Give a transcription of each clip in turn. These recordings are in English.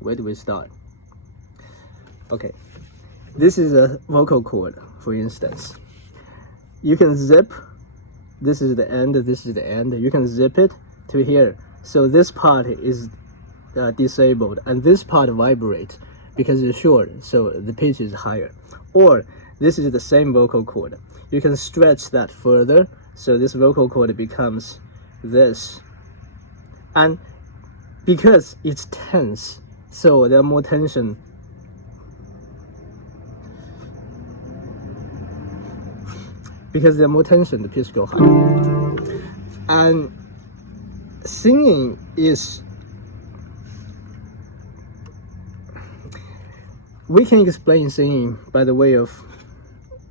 Where do we start? Okay, this is a vocal cord, for instance. You can zip, this is the end, this is the end. You can zip it to here. So this part is disabled and this part vibrates because it's short, so the pitch is higher. Or this is the same vocal cord. You can stretch that further, so this vocal cord becomes this. And because it's tense, so there's more tension. Because there's more tension, the pitch goes high. And singing is, we can explain singing by the way of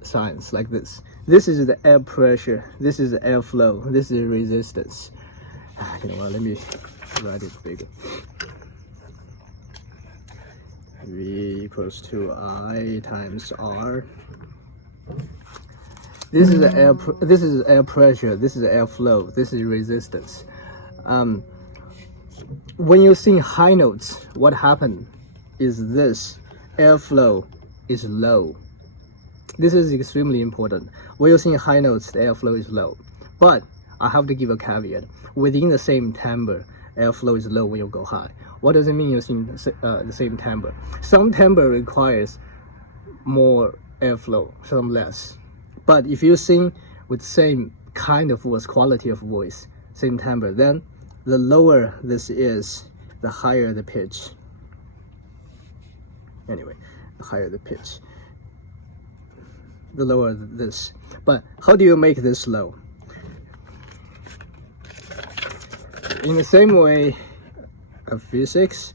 science like this. This is the air pressure, this is the air flow, this is resistance. You know what, let me write it bigger. V equals to I times R. This is the air. This is air pressure. This is air flow. This is resistance. When you sing high notes, what happens is this airflow is low. This is extremely important. When you sing high notes, the airflow is low. But I have to give a caveat. Within the same timbre, airflow is low when you go high. What does it mean you sing the same timbre? Some timbre requires more airflow, some less. But if you sing with same kind of voice, quality of voice, same timbre, then the lower this is, the higher the pitch. Anyway, the higher the pitch, the lower this. But how do you make this low? In the same way of physics,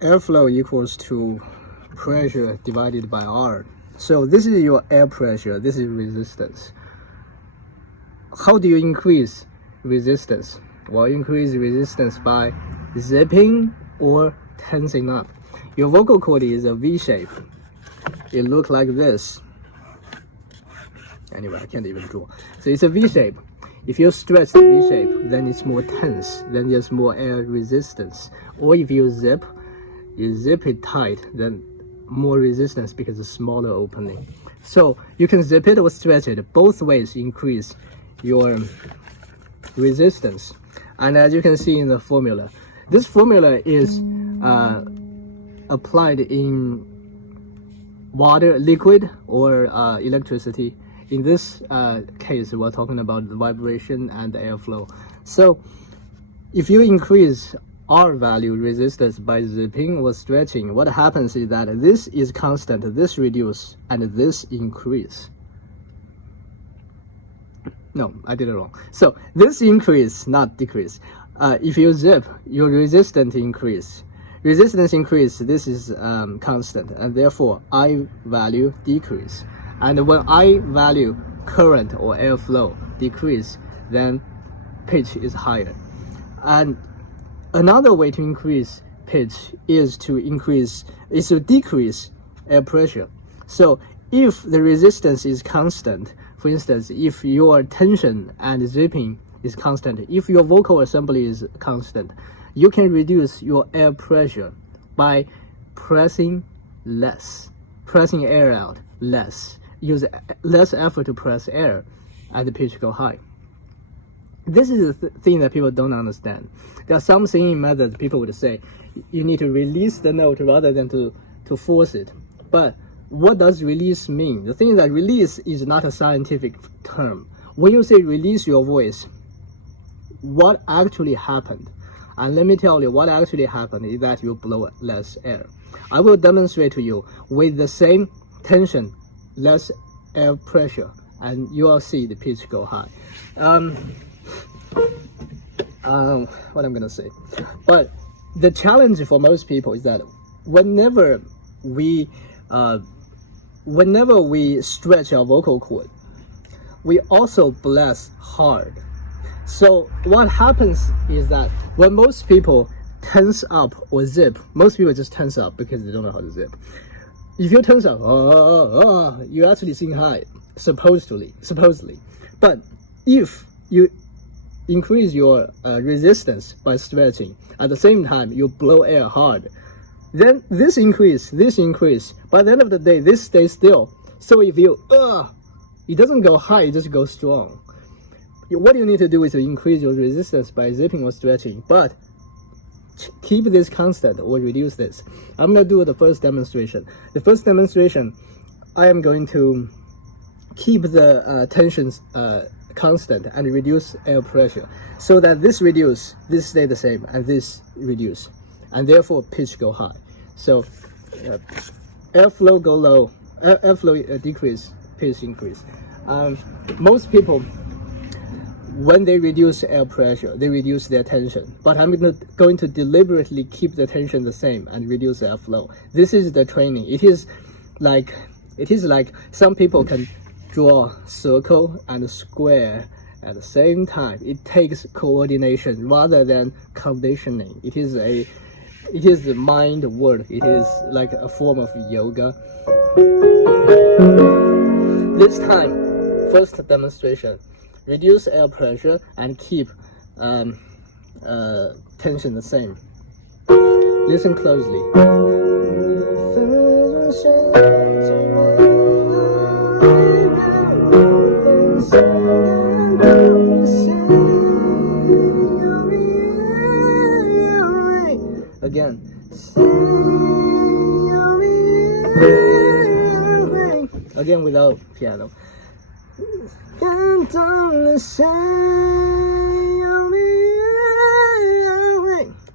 airflow equals to pressure divided by R. So this is your air pressure, this is resistance. How do you increase resistance? Well, increase resistance by zipping or tensing up. Your vocal cord is a V shape. It looks like this. Anyway, I can't even draw. So it's a V shape. If you stretch the V shape, then it's more tense, then there's more air resistance. Or if you zip it tight, then more resistance because it's smaller opening. So you can zip it or stretch it. Both ways increase your resistance. And as you can see in the formula, this formula is applied in water, liquid, or electricity. In this case, we're talking about the vibration and the airflow. So if you increase R value resistance by zipping or stretching, what happens is that this is constant, this reduce, and this increase. No, I did it wrong. So this increase, not decrease. If you zip, your resistance increase. Resistance increase, this is constant, and therefore I value decrease. And when I value current or airflow decrease, then pitch is higher. And another way to increase pitch is to decrease air pressure. So if the resistance is constant, for instance, if your tension and zipping is constant, if your vocal assembly is constant, you can reduce your air pressure by pressing less, pressing air out less. Use less effort to press air, and the pitch go high. This is the thing that people don't understand. There are some singing methods people would say you need to release the note rather than to force it. But what does release mean? The thing is that release is not a scientific term. When you say release your voice, what actually happened? And let me tell you what actually happened is that you blow less air. I will demonstrate to you with the same tension, less air pressure, and you will see the pitch go high. What I'm gonna say, but the challenge for most people is that whenever we stretch our vocal cord, we also blast hard. So what happens is that when most people tense up or zip, most people just tense up because they don't know how to zip. If you tense up, you actually sing high, supposedly. But if you increase your resistance by stretching. At the same time, you blow air hard. Then this increase. By the end of the day, this stays still. So if you, it doesn't go high, it just goes strong. What you need to do is to increase your resistance by zipping or stretching, but keep this constant or reduce this. I'm going to do the first demonstration. The first demonstration, I am going to keep the tensions constant and reduce air pressure, so that this reduce, this stay the same, and this reduce, and therefore pitch go high. So airflow go low, airflow decrease, pitch increase. Most people, when they reduce air pressure, they reduce their tension. But I'm going to deliberately keep the tension the same and reduce airflow. This is the training. It is like some people can draw circle and square at the same time. It takes coordination rather than conditioning. It is the mind work. It is like a form of yoga. This time, first demonstration, reduce air pressure and keep tension the same. Listen closely. Again. Again without piano.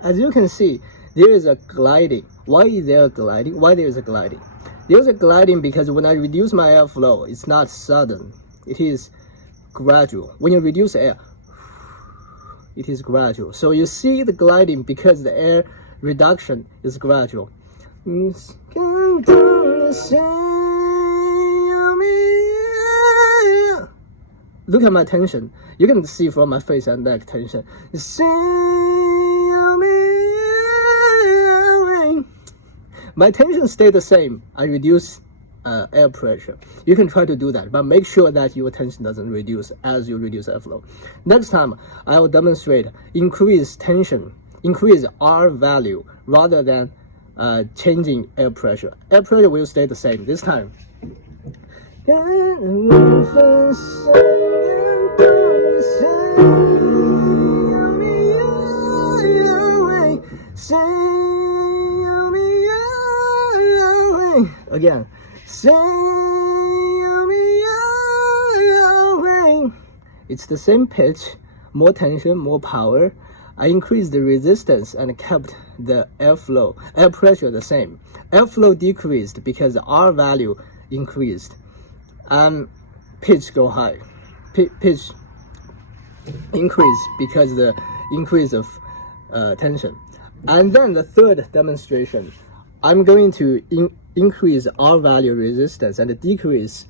As you can see, there is a gliding. Why is there a gliding? Why there is a gliding? There's a gliding because when I reduce my airflow, it's not sudden. It is gradual. When you reduce air, it is gradual. So you see the gliding because the air reduction is gradual. Look at my tension. You can see from my face and neck tension. My tension stay the same. I reduce air pressure. You can try to do that, but make sure that your tension doesn't reduce as you reduce airflow. Next time, I will demonstrate increase tension, increase R value rather than changing air pressure. Air pressure will stay the same this time. Again. It's the same pitch, more tension, more power. I increased the resistance and kept the airflow, air pressure the same. Airflow decreased because the R value increased. Pitch go high. Pitch increase because the increase of tension. And then the third demonstration, I'm going to increase R value resistance and decrease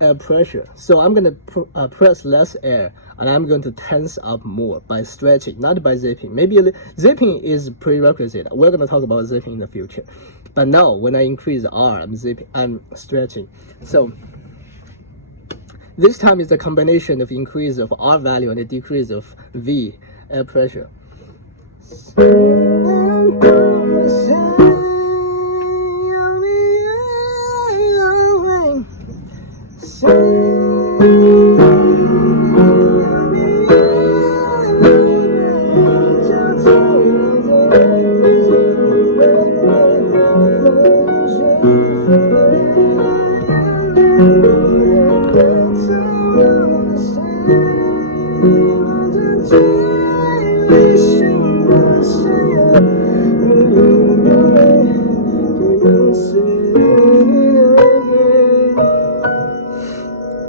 air pressure. So I'm going to press less air, and I'm going to tense up more by stretching, not by zipping. Maybe zipping is prerequisite. We're going to talk about zipping in the future. But now, when I increase R, I'm stretching. So this time is the combination of increase of R value and a decrease of V, air pressure.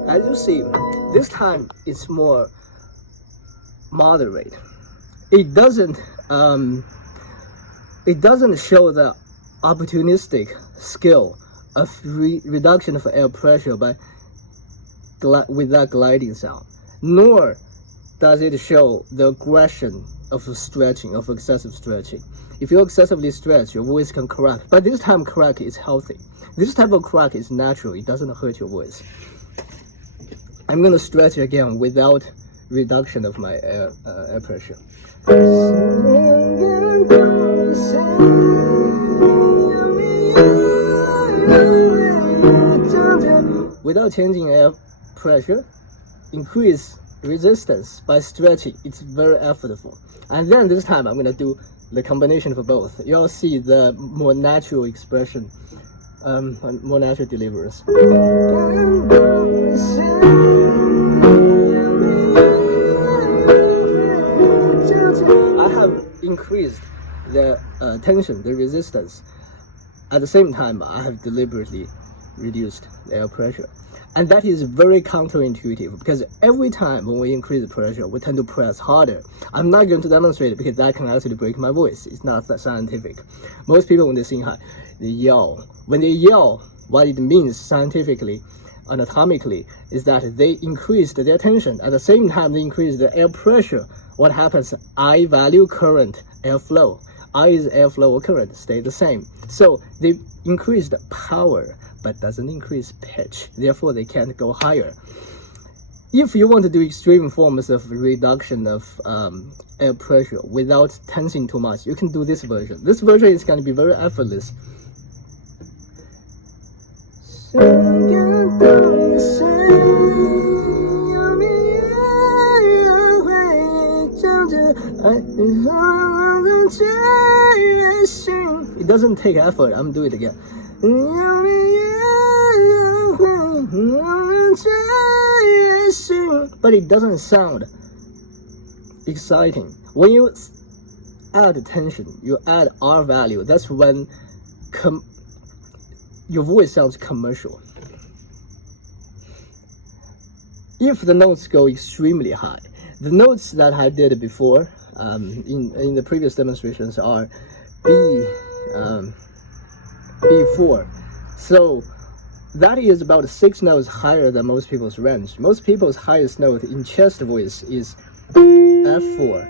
As you see, this time it's more moderate. It doesn't show the opportunistic skill of reduction of air pressure with that gliding sound, nor does it show the aggression of stretching, of excessive stretching. If you excessively stretch, your voice can crack, but this time crack is healthy. This type of crack is natural. It doesn't hurt your voice. I'm going to stretch again without reduction of my air pressure. Without changing air pressure, increase resistance by stretching. It's very effortful. And then this time I'm going to do the combination for both. You'll see the more natural expression, more natural deliverance. I have increased the tension, the resistance. At the same time, I have deliberately reduced the air pressure. And that is very counterintuitive, because every time when we increase the pressure, we tend to press harder. I'm not going to demonstrate it because that can actually break my voice. It's not that scientific. Most people, when they sing high, they yell. When they yell, what it means scientifically, anatomically, is that they increased their tension. At the same time, they increase the air pressure. What happens? I value current, airflow. I is airflow or current, stay the same. So they increase the power, but doesn't increase pitch. Therefore, they can't go higher. If you want to do extreme forms of reduction of air pressure without tensing too much, you can do this version. This version is going to be very effortless. It doesn't take effort. I'm doing it again. But it doesn't sound exciting. When you add tension, you add R value, that's when your voice sounds commercial. If the notes go extremely high, the notes that I did before in the previous demonstrations are B4. So that is about 6 notes higher than most people's range. Most people's highest note in chest voice is F4.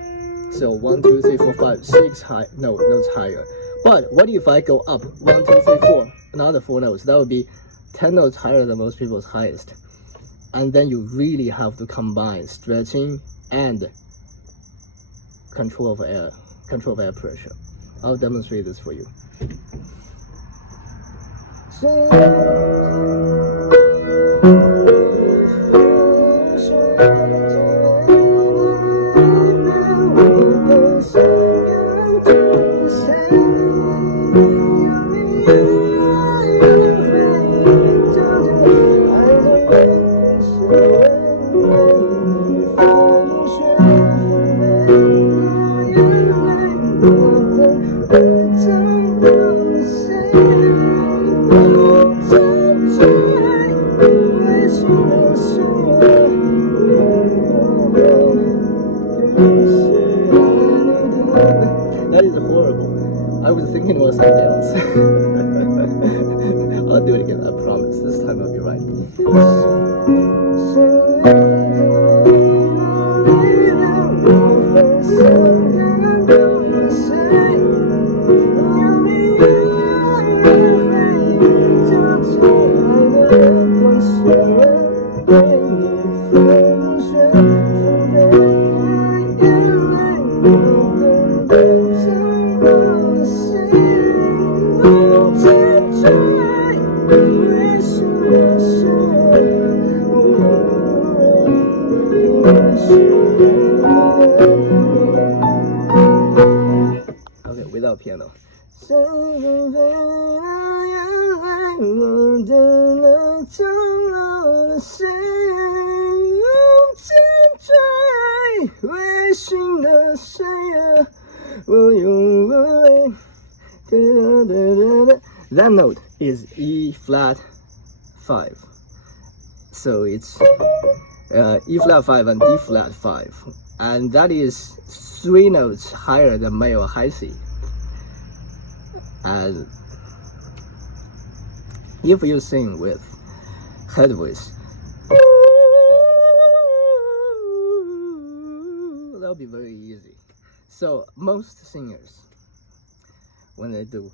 So 1, 2, 3, 4, 5, 6 notes higher. But what if I go up 1, 2, 3, 4, another 4 notes? That would be 10 notes higher than most people's highest. And then you really have to combine stretching and control of air pressure. I'll demonstrate this for you. That is horrible. I was thinking about something else. I'll do it again, I promise. This time I'll be right. Okay, without piano. That note is E flat 5. So it's E flat 5 and D flat 5. And that is 3 notes higher than male high C. And if you sing with head voice, that'll be very easy. So most singers, when they do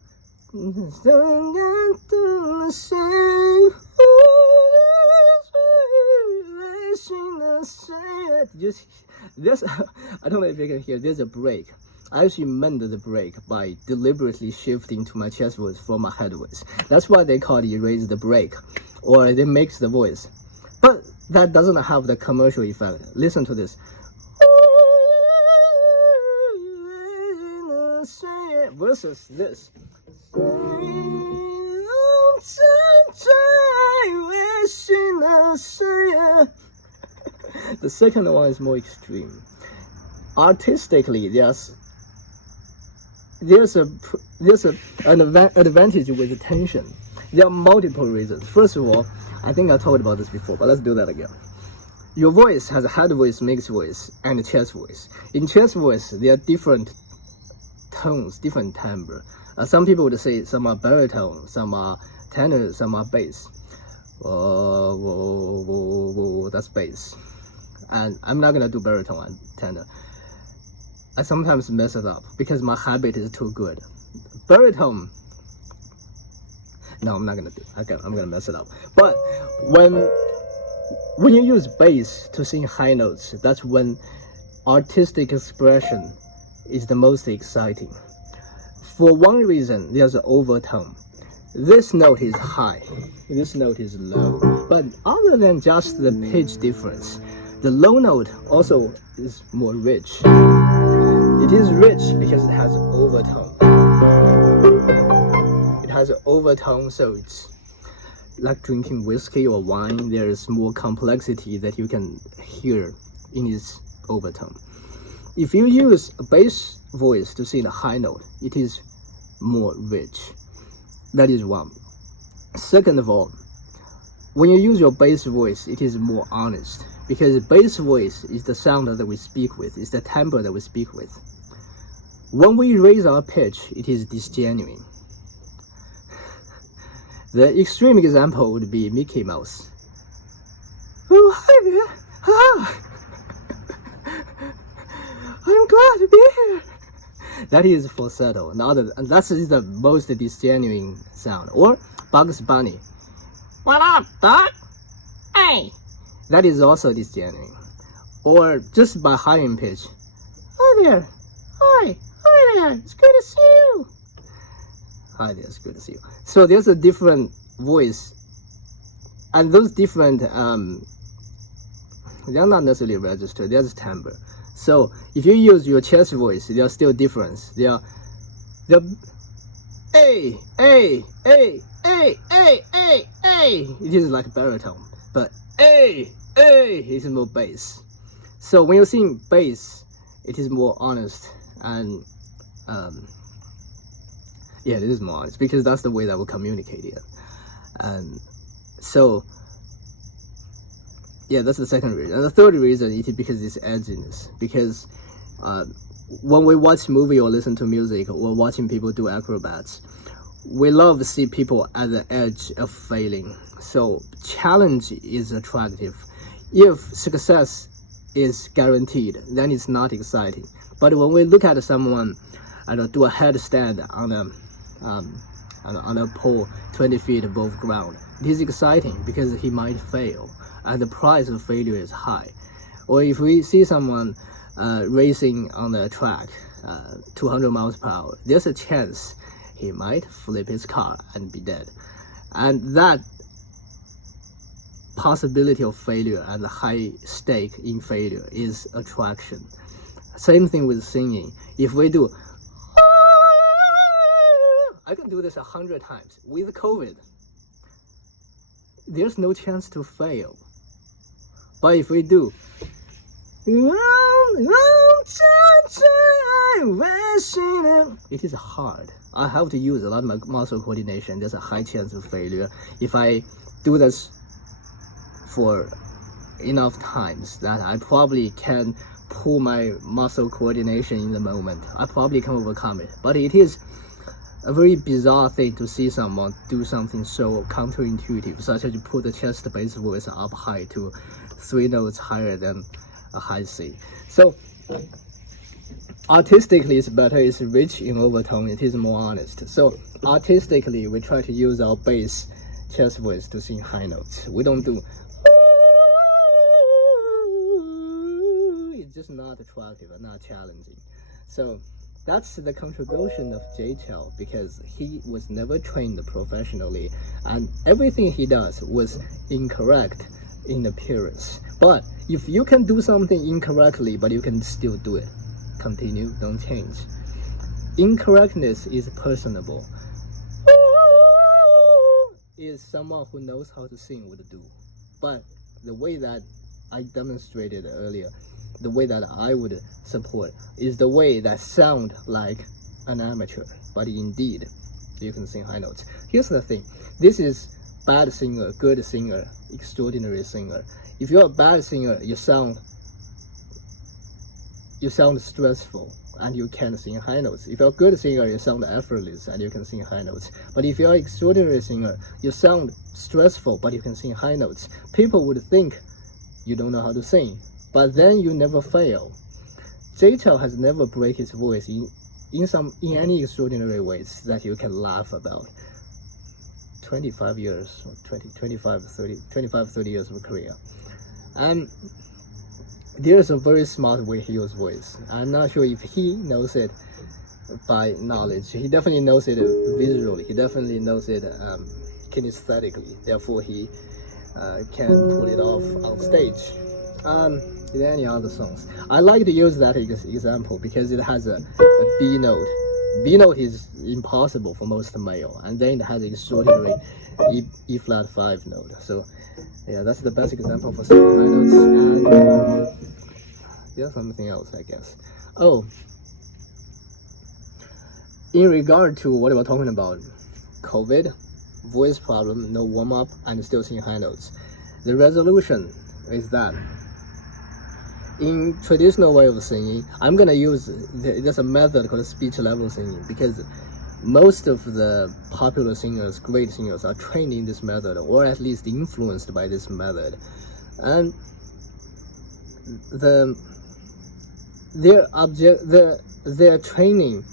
Just there's I don't know if you can hear. There's a break. I actually mend the break by deliberately shifting to my chest voice from my head voice. That's why they call it erase the break, or they mix the voice. But that doesn't have the commercial effect. Listen to this. Versus this. The second one is more extreme. Artistically, there's an advantage with tension. There are multiple reasons. First of all, I think I talked about this before, but let's do that again. Your voice has a head voice, mixed voice, and a chest voice. In chest voice, there are different tones, different timbre. Some people would say some are baritone, some are tenor, some are bass. That's bass. And I'm not gonna do baritone and tenor. I sometimes mess it up because my habit is too good. Baritone, no, I'm not gonna do it. Okay, I'm gonna mess it up. But when you use bass to sing high notes, that's when artistic expression is the most exciting. For one reason, there's an overtone. This note is high, this note is low. But other than just the pitch difference, the low note also is more rich. It is rich because it has an overtone. It has an overtone, so it's like drinking whiskey or wine. There is more complexity that you can hear in its overtone. If you use a bass voice to sing a high note, it is more rich. That is one. Second of all, when you use your bass voice, it is more honest, because bass voice is the sound that we speak with, it's the timbre that we speak with. When we raise our pitch, it is disgenuine. The extreme example would be Mickey Mouse. Oh, hi there. Ah. I'm glad to be here. That is falsetto. That is the most disgenuine sound. Or Bugs Bunny. What up, Doc? Hey. That is also disgenuine. Or just by higher pitch. Hi there. Hi. Hi there. It's good to see you. Hi there. It's good to see you. So there's a different voice, and those different they're not necessarily registered. There's timbre. So if you use your chest voice, there are still difference. They're a. It is like baritone, but a is more bass. So when you sing bass, it is more honest, and yeah, it is more honest because that's the way that we communicate it. And so yeah, that's the second reason. And the third reason is because it's edginess. Because when we watch movie or listen to music or watching people do acrobats, we love to see people at the edge of failing. So challenge is attractive. If success is guaranteed, then it's not exciting. But when we look at someone do a headstand on a pole 20 feet above ground, it is exciting because he might fail, and the price of failure is high. Or if we see someone racing on the track 200 miles per hour, there's a chance he might flip his car and be dead. And that possibility of failure and the high stake in failure is attraction. Same thing with singing. If we do, I can do this 100 times. With COVID, there's no chance to fail. But if we do, it is hard. I have to use a lot of my muscle coordination. There's a high chance of failure. If I do this for enough times, that I probably can pull my muscle coordination in the moment. I probably can overcome it. But it is a very bizarre thing to see someone do something so counterintuitive, such as you put the chest bass voice up high to 3 notes higher than a high C. So artistically it's better, it's rich in overtone, it is more honest. So artistically we try to use our bass chest voice to sing high notes. We don't do it's just not attractive and not challenging. So that's the contribution of J-Chow, because he was never trained professionally, and everything he does was incorrect in appearance. But if you can do something incorrectly, but you can still do it, continue, don't change. Incorrectness is personable. Is someone who knows how to sing would do. But the way that I demonstrated earlier, the way that I would support, is the way that sound like an amateur, but indeed you can sing high notes. Here's the thing, this is bad singer, good singer, extraordinary singer. If you're a bad singer, you sound stressful and you can't sing high notes. If you're a good singer, you sound effortless and you can sing high notes. But if you're an extraordinary singer, you sound stressful but you can sing high notes. People would think you don't know how to sing, but then you never fail. J-Chow has never break his voice in any extraordinary ways that you can laugh about. 25 years, 30 years of career. And there's a very smart way he uses voice. I'm not sure if he knows it by knowledge. He definitely knows it visually. He definitely knows it kinesthetically. Therefore, he can pull it off on stage. Is there any other songs? I like to use that example because it has a B note. B note is impossible for most male, and then it has an extraordinary E flat 5 note. So yeah, that's the best example for singing high notes. And yeah, something else, I guess. Oh, in regard to what we're talking about, COVID, voice problem, no warm up, and still sing high notes. The resolution is that in traditional way of singing, I'm gonna use there's a method called speech level singing, because most of the popular singers, great singers, are trained in this method, or at least influenced by this method. And their training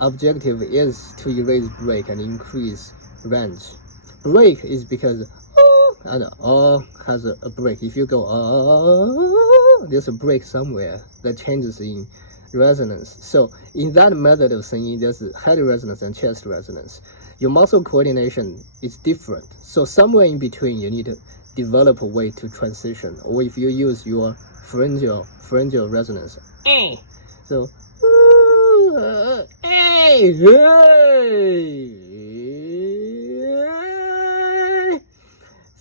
objective is to erase break and increase range. Break is because and has a break. If you go there's a break somewhere that changes in resonance. So in that method of singing, there's head resonance and chest resonance. Your muscle coordination is different. So somewhere in between, you need to develop a way to transition. Or if you use your pharyngeal resonance, so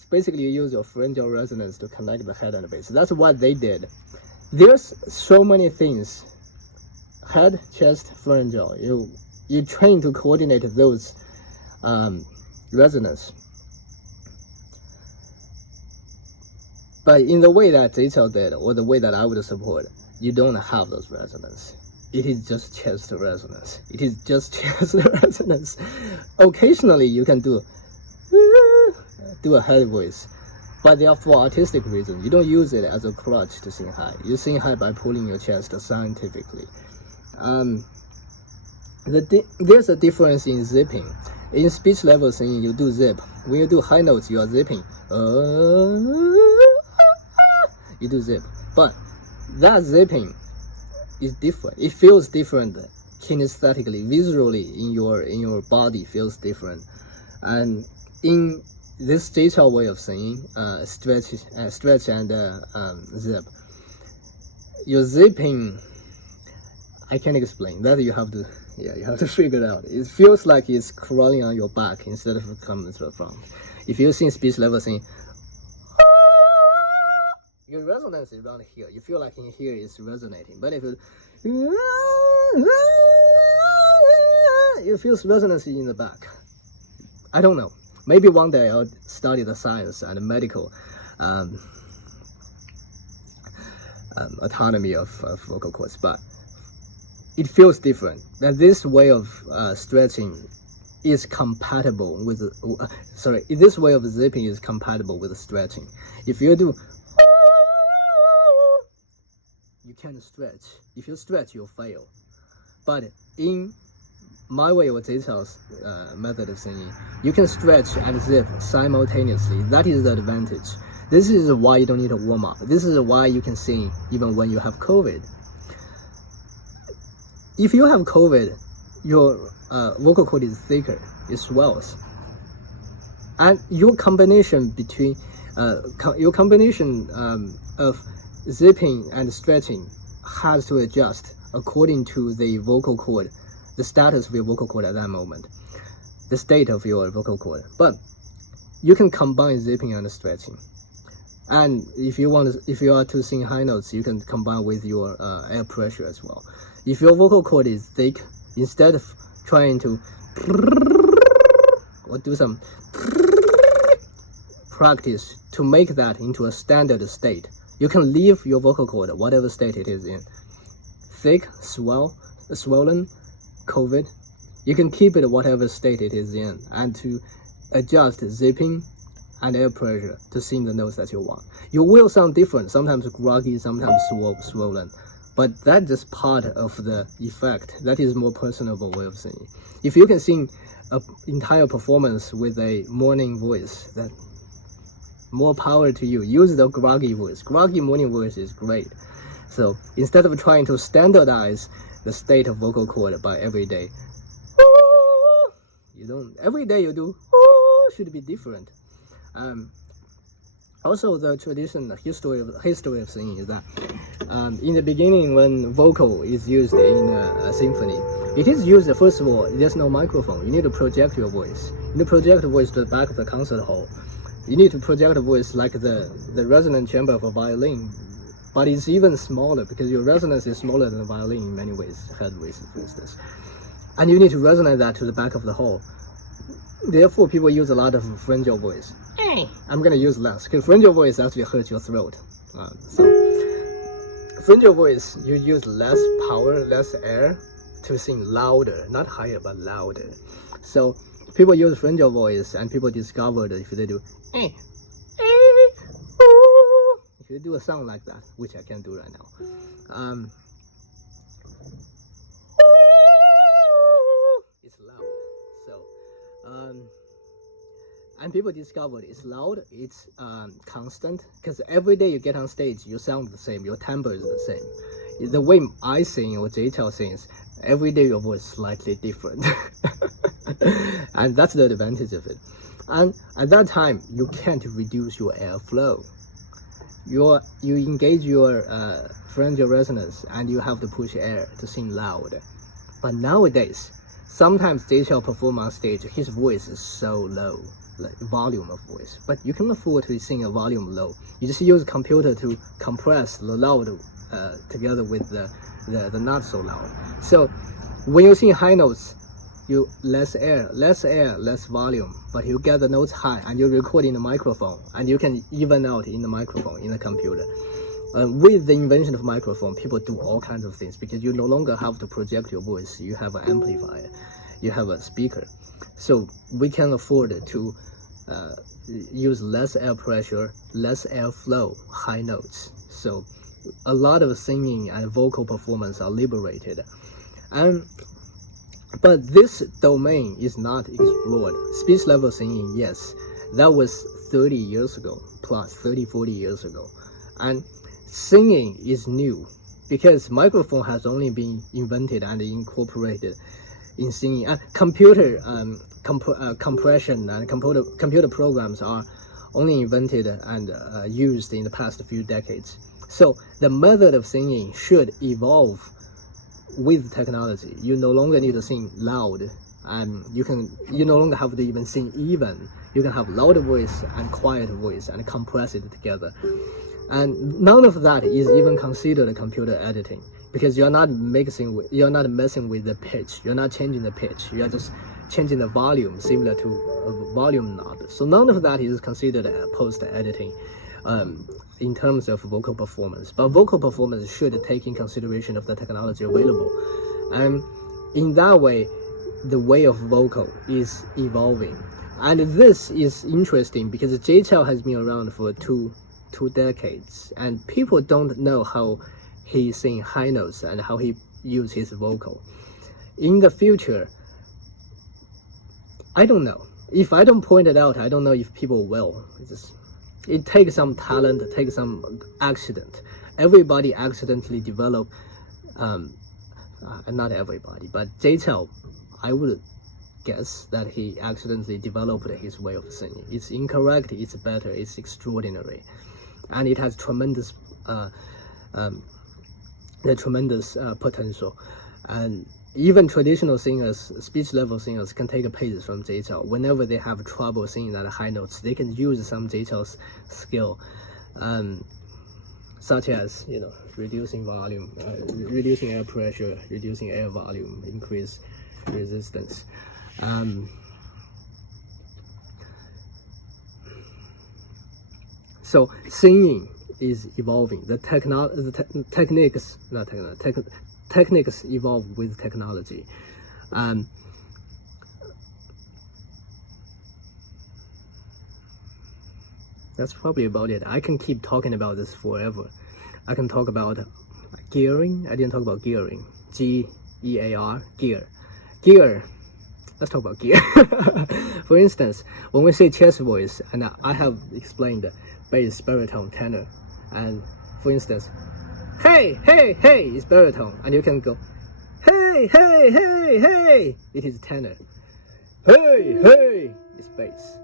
basically you use your pharyngeal resonance to connect the head and the base. That's what they did. There's so many things. Head, chest, pharyngeal. You train to coordinate those resonance. But in the way that J-Chow did, or the way that I would support, you don't have those resonance. It is just chest resonance. It is just chest resonance. Occasionally you can do a head voice, but they are for artistic reasons. You don't use it as a crutch to sing high. You sing high by pulling your chest scientifically. There's a difference in zipping. In speech level singing, you do zip. When you do high notes, you are zipping. You do zip, but that zipping is different. It feels different kinesthetically, visually in your body feels different. And in this J-Chow way of singing, stretch and zip, your zipping, I can't explain that. You have to figure it out. It feels like it's crawling on your back instead of coming to the front. If you sing speech level singing, your resonance is around here. You feel like in here it's resonating. But if it feels resonance in the back. I don't know. Maybe one day I'll study the science and the medical autonomy of vocal cords, but it feels different. That this way of stretching is compatible with this way of zipping is compatible with stretching. If you do, you can't stretch. If you stretch, you'll fail. But in my way of J-Chow's method of singing, you can stretch and zip simultaneously. That is the advantage. This is why you don't need to warm up. This is why you can sing even when you have COVID. If you have COVID, your vocal cord is thicker, it swells, and your combination between of zipping and stretching has to adjust according to the vocal cord, the status of your vocal cord at that moment, the state of your vocal cord. But you can combine zipping and stretching. And if you are to sing high notes, you can combine with your air pressure as well. If your vocal cord is thick, instead of trying to or do some practice to make that into a standard state, you can leave your vocal cord whatever state it is in, thick, swollen, COVID. You can keep it whatever state it is in, and to adjust zipping and air pressure to sing the notes that you want. You will sound different, sometimes groggy, sometimes swollen, but that's just part of the effect. That is more personable way of singing. If you can sing an entire performance with a morning voice, then more power to you. Use the groggy voice. Groggy morning voice is great. So instead of trying to standardize the state of vocal cord by every day, you don't, every day you do, should be different. Also, the history of singing is that in the beginning, when vocal is used in a symphony, it is used, first of all, there's no microphone. You need to project your voice. You need to project the voice to the back of the concert hall. You need to project the voice like the resonant chamber of a violin, but it's even smaller because your resonance is smaller than the violin in many ways, headways, for instance. And you need to resonate that to the back of the hall. Therefore, people use a lot of pharyngeal voice. I'm gonna use less because pharyngeal voice actually hurts your throat. So pharyngeal voice, you use less power, less air to sing louder, not higher but louder. So people use pharyngeal voice, and people discovered if they do if you do a sound like that, which I can't do right now, it's loud. So and people discovered it's loud, it's constant, because every day you get on stage, you sound the same, your timbre is the same. The way I sing or J-Chow sings, every day your voice is slightly different. And that's the advantage of it. And at that time, you can't reduce your airflow. You engage your pharyngeal resonance, and you have to push air to sing loud. But nowadays, sometimes J-Chow perform on stage, his voice is so low, like volume of voice, but you can afford to sing a volume low. You just use a computer to compress the loud together with the not so loud. So when you sing high notes, you less air, less volume, but you get the notes high, and you record in the microphone, and you can even out in the microphone in the computer. With the invention of microphone, people do all kinds of things because you no longer have to project your voice. You have an amplifier, you have a speaker. So we can afford to use less air pressure, less airflow, high notes. So a lot of singing and vocal performance are liberated. But this domain is not explored. Speech level singing, yes, that was 30 years ago, plus 30, 40 years ago. And singing is new because microphone has only been invented and incorporated in singing. Computer compression and computer programs are only invented and used in the past few decades. So the method of singing should evolve with technology. You no longer need to sing loud, and you no longer have to even sing even. You can have loud voice and quiet voice and compress it together. And none of that is even considered computer editing because you're not messing with the pitch. You're not changing the pitch. You're just changing the volume, similar to a volume knob. So none of that is considered post editing in terms of vocal performance. But vocal performance should take in consideration of the technology available. And in that way, the way of vocal is evolving. And this is interesting because J-Chow has been around for two decades, and people don't know how he sings high notes and how he uses his vocal. In the future, I don't know. If I don't point it out, I don't know if people will. It takes some talent, it takes some accident. Everybody accidentally develop, not everybody, but Jay Chou, I would guess that he accidentally developed his way of singing. It's incorrect, it's better, it's extraordinary, and it has tremendous potential. And even traditional singers, speech level singers, can take a page from Jay Chou. Whenever they have trouble singing at high notes, they can use some Jay Chou's skill, such as reducing volume, reducing air pressure, reducing air volume, increase resistance. So singing is evolving. The techniques evolve with technology. That's probably about it. I can keep talking about this forever. I can talk about gearing. I didn't talk about gearing. G-E-A-R, gear. Gear. Let's talk about gear. For instance, when we say chest voice, and I have explained bass, baritone, tenor, and for instance, hey, hey, hey is baritone, and you can go, hey, hey, hey, hey, it is tenor. Hey, hey is bass.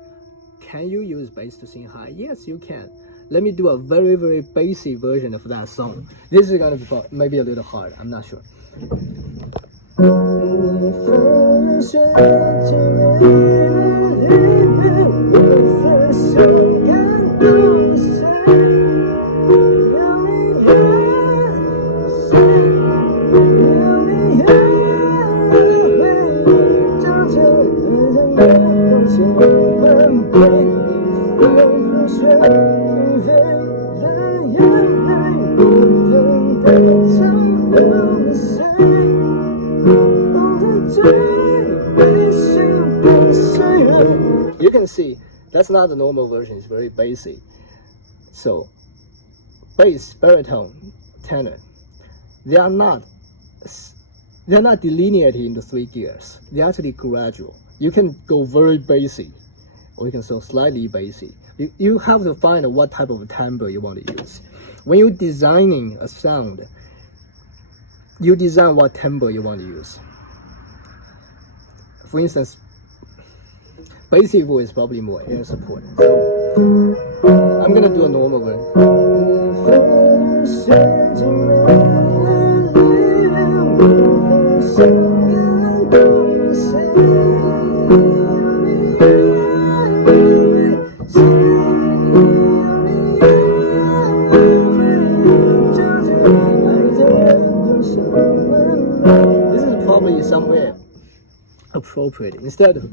Can you use bass to sing high? Yes, you can. Let me do a very, very basic version of that song. This is gonna be maybe a little hard, I'm not sure. You can see that's not the normal version, it's very basic. So bass, baritone, tenor, they are not delineated into 3 gears. They're actually gradual. You can go very basic, or you can go slightly basic. You have to find what type of timbre you want to use. When you're designing a sound, you design what timbre you want to use. For instance, basic voice is probably more air support. So I'm gonna do a normal one. This is probably somewhere appropriate. Instead of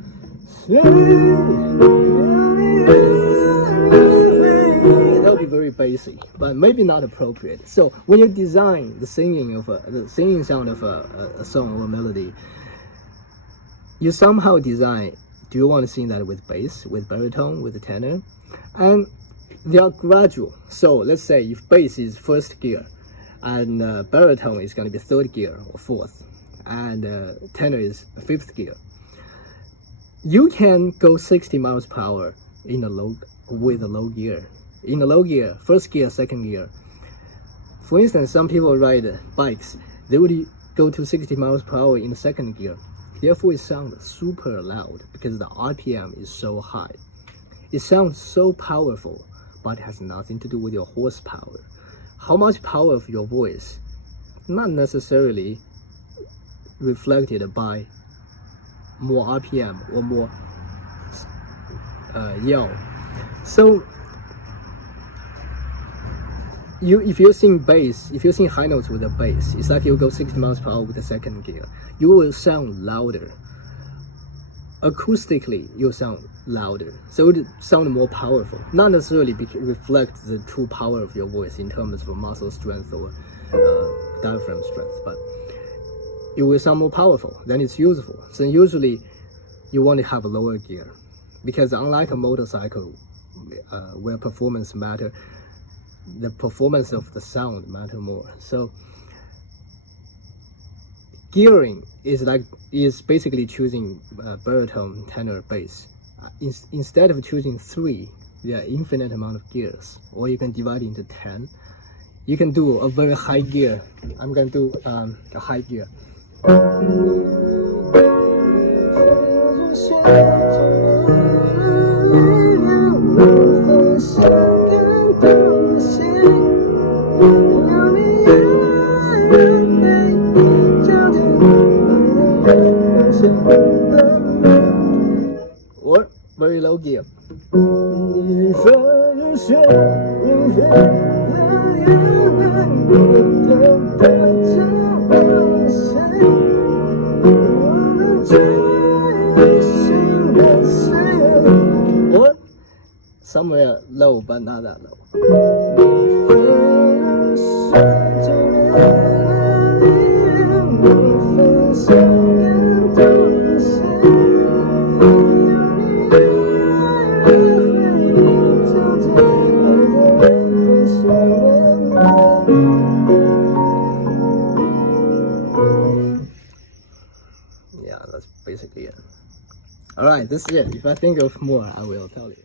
that'll be very basic, but maybe not appropriate. So when you design the singing sound of a song or a melody, you somehow design, do you want to sing that with bass, with baritone, with the tenor? And they are gradual. So let's say if bass is 1st gear, and baritone is going to be 3rd gear or 4th, and tenor is 5th gear, you can go 60 miles per hour with a low gear. In a low gear, 1st gear, 2nd gear. For instance, some people ride bikes, they would go to 60 miles per hour in the 2nd gear. Therefore, it sounds super loud because the RPM is so high. It sounds so powerful, but it has nothing to do with your horsepower. How much power of your voice, not necessarily reflected by more RPM or more yell. So if you sing bass, if you sing high notes with a bass, it's like you go 60 miles per hour with the 2nd gear. You will sound louder. Acoustically, you'll sound louder. So it sound more powerful. Not necessarily reflect the true power of your voice in terms of muscle strength or diaphragm strength, but it will sound more powerful. Then it's useful. So usually you want to have a lower gear, because unlike a motorcycle where performance matter, the performance of the sound matter more. So gearing is basically choosing baritone, tenor, bass. Instead of choosing 3, there are infinite amount of gears, or you can divide it into 10. You can do a very high gear. I'm gonna do a high gear. Or very low gear. Or somewhere low but not that low. Yeah, that's basically it. Alright, this is it. If I think of more, I will tell you.